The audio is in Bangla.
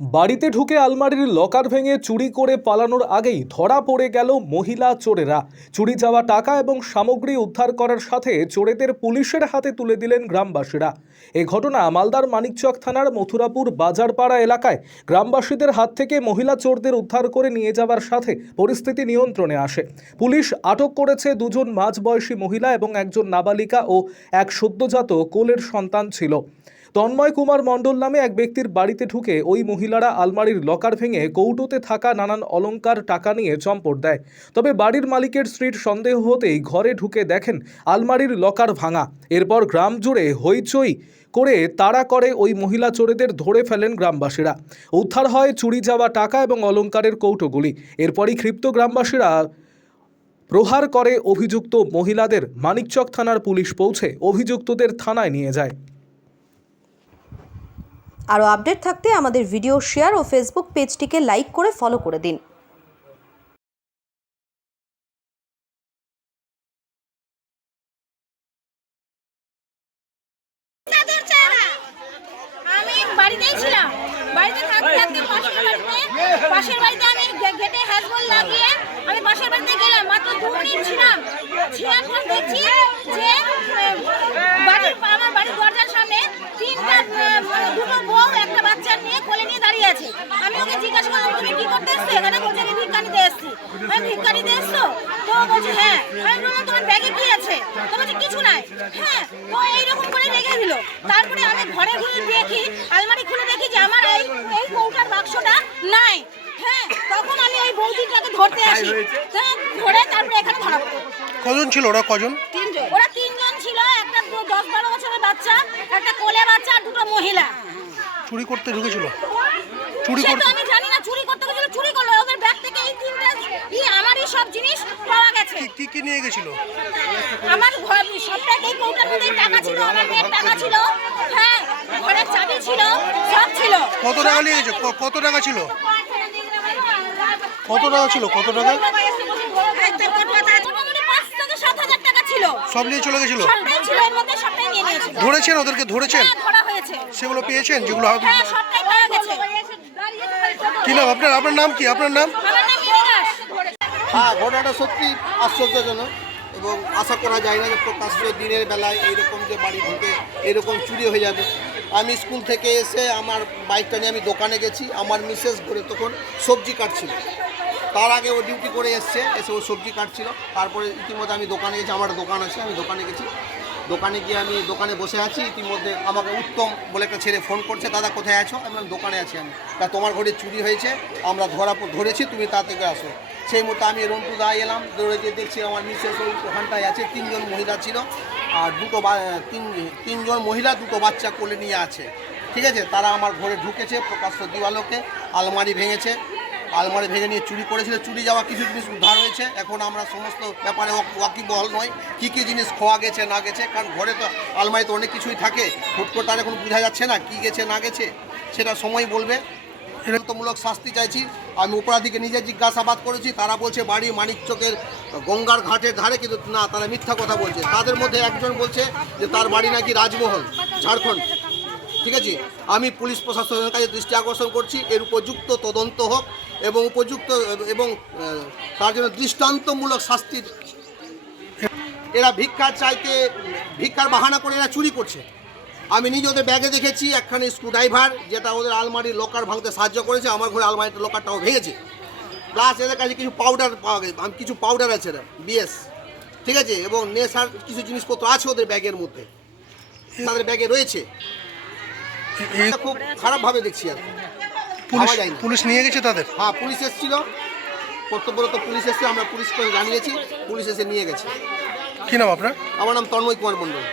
বাড়িতে ঢুকে আলমারির লকার ভেঙে চুরি করে পালানোর আগেই ধরা পড়ে গেল মহিলা চোরেরা। চুরি যাওয়া টাকা এবং সামগ্রী উদ্ধার করার সাথে চোরেদের পুলিশের হাতে তুলে দিলেন গ্রামবাসীরা। এই ঘটনা মালদার মানিকচক থানার মথুরাপুর বাজারপাড়া এলাকায়। গ্রামবাসীদের হাত থেকে মহিলা চোরদের উদ্ধার করে নিয়ে যাওয়ার সাথে পরিস্থিতি নিয়ন্ত্রণে আসে। পুলিশ আটক করেছে দুজন মাঝবয়সী মহিলা এবং একজন নাবালিকা ও এক সদ্যজাত কোলের সন্তান ছিল। তন্ময় কুমার মণ্ডল নামে এক ব্যক্তির বাড়িতে ঢুকে ওই মহিলারা আলমারির লকার ভেঙে কৌটোতে থাকা নানান অলংকার টাকা নিয়ে চম্পট দেয়। তবে বাড়ির মালিকের স্ত্রীর সন্দেহ হতেই ঘরে ঢুকে দেখেন আলমারির লকার ভাঙা। এরপর গ্রাম জুড়ে হইচই করে তাড়া করে ওই মহিলা চোরেদের ধরে ফেলেন গ্রামবাসীরা। উদ্ধার হয় চুরি যাওয়া টাকা এবং অলংকারের কৌটোগুলি। এরপরই ক্ষিপ্ত গ্রামবাসীরা প্রহার করে অভিযুক্ত মহিলাদের। মানিকচক থানার পুলিশ পৌঁছে অভিযুক্তদের থানায় নিয়ে যায়। আরও আপডেট থাকতে আমাদের ভিডিও শেয়ার ও ফেসবুক পেজটিকে লাইক করে ফলো করে দিন। আমি বাড়িতেই ছিলাম, বাড়িতে থাকতে থাকতে পাশের বাড়িতে আমি গেটে হ্যাজবল লাগিয়ে আমি পাশের বাড়িতে গেলাম। মাত্র 2 মিনিট ছিলাম, পর দেখছি যে আমার বাড়ির দরজার সামনে দুটো বউ একটা বাচ্চা নিয়ে কোলে নিয়ে দাঁড়িয়ে আছে। আমি ওকে জিজ্ঞাসা করলাম, তুমি কি করতে এসছো? এখানে বলছে আমি ভিক্ষা নিতে এসছি। আমি ভিক্ষা নিতে এসছো? তো বলছে হ্যাঁ। আমি বললাম তোমার ব্যাগে কি আছে? তো বলছে কিছু নাই। হ্যাঁ, তো এইরকম করে রেখে দিল। তারপরে আমি ঘরে ঘুরে দেখি, আলমারি খুলে দেখি যে আমার এই কৌটার বাক্সটা নাই। হ্যাঁ, তখন আমি ওই বৌদিটাকে ধরতে আসি। ধরে তারপরে এখানে ধরা পড়ে। কজন ছিল ওরা? কজন? 3 জন। ওরা 3 জন ছিল, একটা 10-12 বছরের বাচ্চা, একটা কোলে বাচ্চা আর দুটো মহিলা। চুরি করতে ঢুকেছিল? আমি জানি না, চুরি করতে গেছিল, চুরি করলো। ওদের ব্যাগ থেকে এই 3টা আমারই সব জিনিস পাওয়া গেছে। কি নিয়ে গেছিল? আমার ঘর সবটাই এই কৌটার মধ্যে টাকা ছিল, আমার মেয়ের টাকা ছিল, হ্যাঁ, ঘরের চাবি ছিল, সব ছিল। কত টাকা নিয়ে গেছে? কত টাকা ছিল? কত টাকা ছিল? কত টাকা? 5 থেকে 7,000 টাকা ছিল। সব নিয়ে চলে গেছিল? সবটাই ছিল, এর মধ্যে সবটাই নিয়ে নিয়েছিল। ধরেছেন? ওদেরকে ধরেছেন? হ্যাঁ, ধরা হয়েছে। সেগুলো পেয়েছেন যেগুলো? হ্যাঁ, সবটাই পাওয়া গেছে। কি নাম আপনার? আপনার নাম কি? আপনার নাম? আমার নাম বিকাশ। হ্যাঁ, ঘটনাটা সত্যি আশ্চর্যজনক এবং আশা করা যায় না যে প্রকাশ্য দিনের বেলায় এইরকম যে বাড়ি ঢুকে এরকম চুরি হয়ে যাবে। আমি স্কুল থেকে এসে আমার বাইকটা নিয়ে আমি দোকানে গেছি। আমার মিসেস ঘরে তখন সবজি কাটছিল। তার আগে ও ডিউটি করে এসে ও সবজি কাটছিল। তারপরে ইতিমধ্যে আমি দোকানে গেছি, আমার একটা দোকান আছে, আমি দোকানে গেছি। দোকানে গিয়ে আমি দোকানে বসে আছি। ইতিমধ্যে আমাকে উত্তম বলে একটা ছেলে ফোন করছে, দাদা কোথায় আছো? আমি দোকানে আছি। আমি তা তোমার ঘরে চুরি হয়েছে, আমরা ধরেছি, তুমি তা থেকে আসো। সেই মতো আমি রন্টু দা এলাম, দৌড়ে গিয়ে দেখছি আমার মিসেস ওই ওখানটায় আছে। 3 জন মহিলা ছিল আর তিন জন মহিলা, 2টো বাচ্চা কোলে নিয়ে আছে। ঠিক আছে, তারা আমার ঘরে ঢুকেছে প্রকাশ্য দিবালোকে, আলমারি ভেঙেছে। আলমারি ভেঙে নিয়ে চুরি করেছিল। চুরি যাওয়া কিছু জিনিস উদ্ধার হয়েছে। এখন আমরা সমস্ত ব্যাপারে ওয়াকিবহাল নয়, কী জিনিস খোয়া গেছে না গেছে, কারণ ঘরে তো আলমারিতে অনেক কিছুই থাকে। হুট করে তার এখন বোঝা যাচ্ছে না কী গেছে না গেছে, সেটা সময় বলবে। তমূলক শাস্তি চাইছি। আমি অপরাধীকে নিজে জিজ্ঞাসাবাদ করেছি, তারা বলছে বাড়ি মানিকচকের গঙ্গার ঘাটের ধারে, কিন্তু না, তারা মিথ্যা কথা বলছে। তাদের মধ্যে একজন বলছে যে তার বাড়ি নাকি রাজমহল, ঝাড়খণ্ড। ঠিক আছে, আমি পুলিশ প্রশাসনের কাছে দৃষ্টি আকর্ষণ করছি, এর উপযুক্ত তদন্ত হোক এবং তার জন্য দৃষ্টান্তমূলক শাস্তির। এরা ভিক্ষার বাহানা করে এরা চুরি করছে। আমি নিজে ওদের ব্যাগে দেখেছি একখানে স্ক্রুড্রাইভার, যেটা ওদের আলমারির লকার ভাঙতে সাহায্য করেছে। আমার ঘরে আলমারির লকারটাও ভেঙেছে। প্লাস এদের কাছে কিছু পাউডার পাওয়া গেছে, কিছু পাউডার আছে বিএস, ঠিক আছে, এবং নেশার কিছু জিনিসপত্র আছে ওদের ব্যাগের মধ্যে, তাদের ব্যাগে রয়েছে। এটা খুব খারাপভাবে দেখছি আর কি। পুলিশ নিয়ে গেছে তাদের? হ্যাঁ, পুলিশ এসেছিল, কর্তব্যরত পুলিশ এসেছে, আমরা পুলিশকে জানিয়েছি, পুলিশ এসে নিয়ে গেছে। কি নাম আপনার? আমার নাম তন্ময় কুমার মণ্ডল।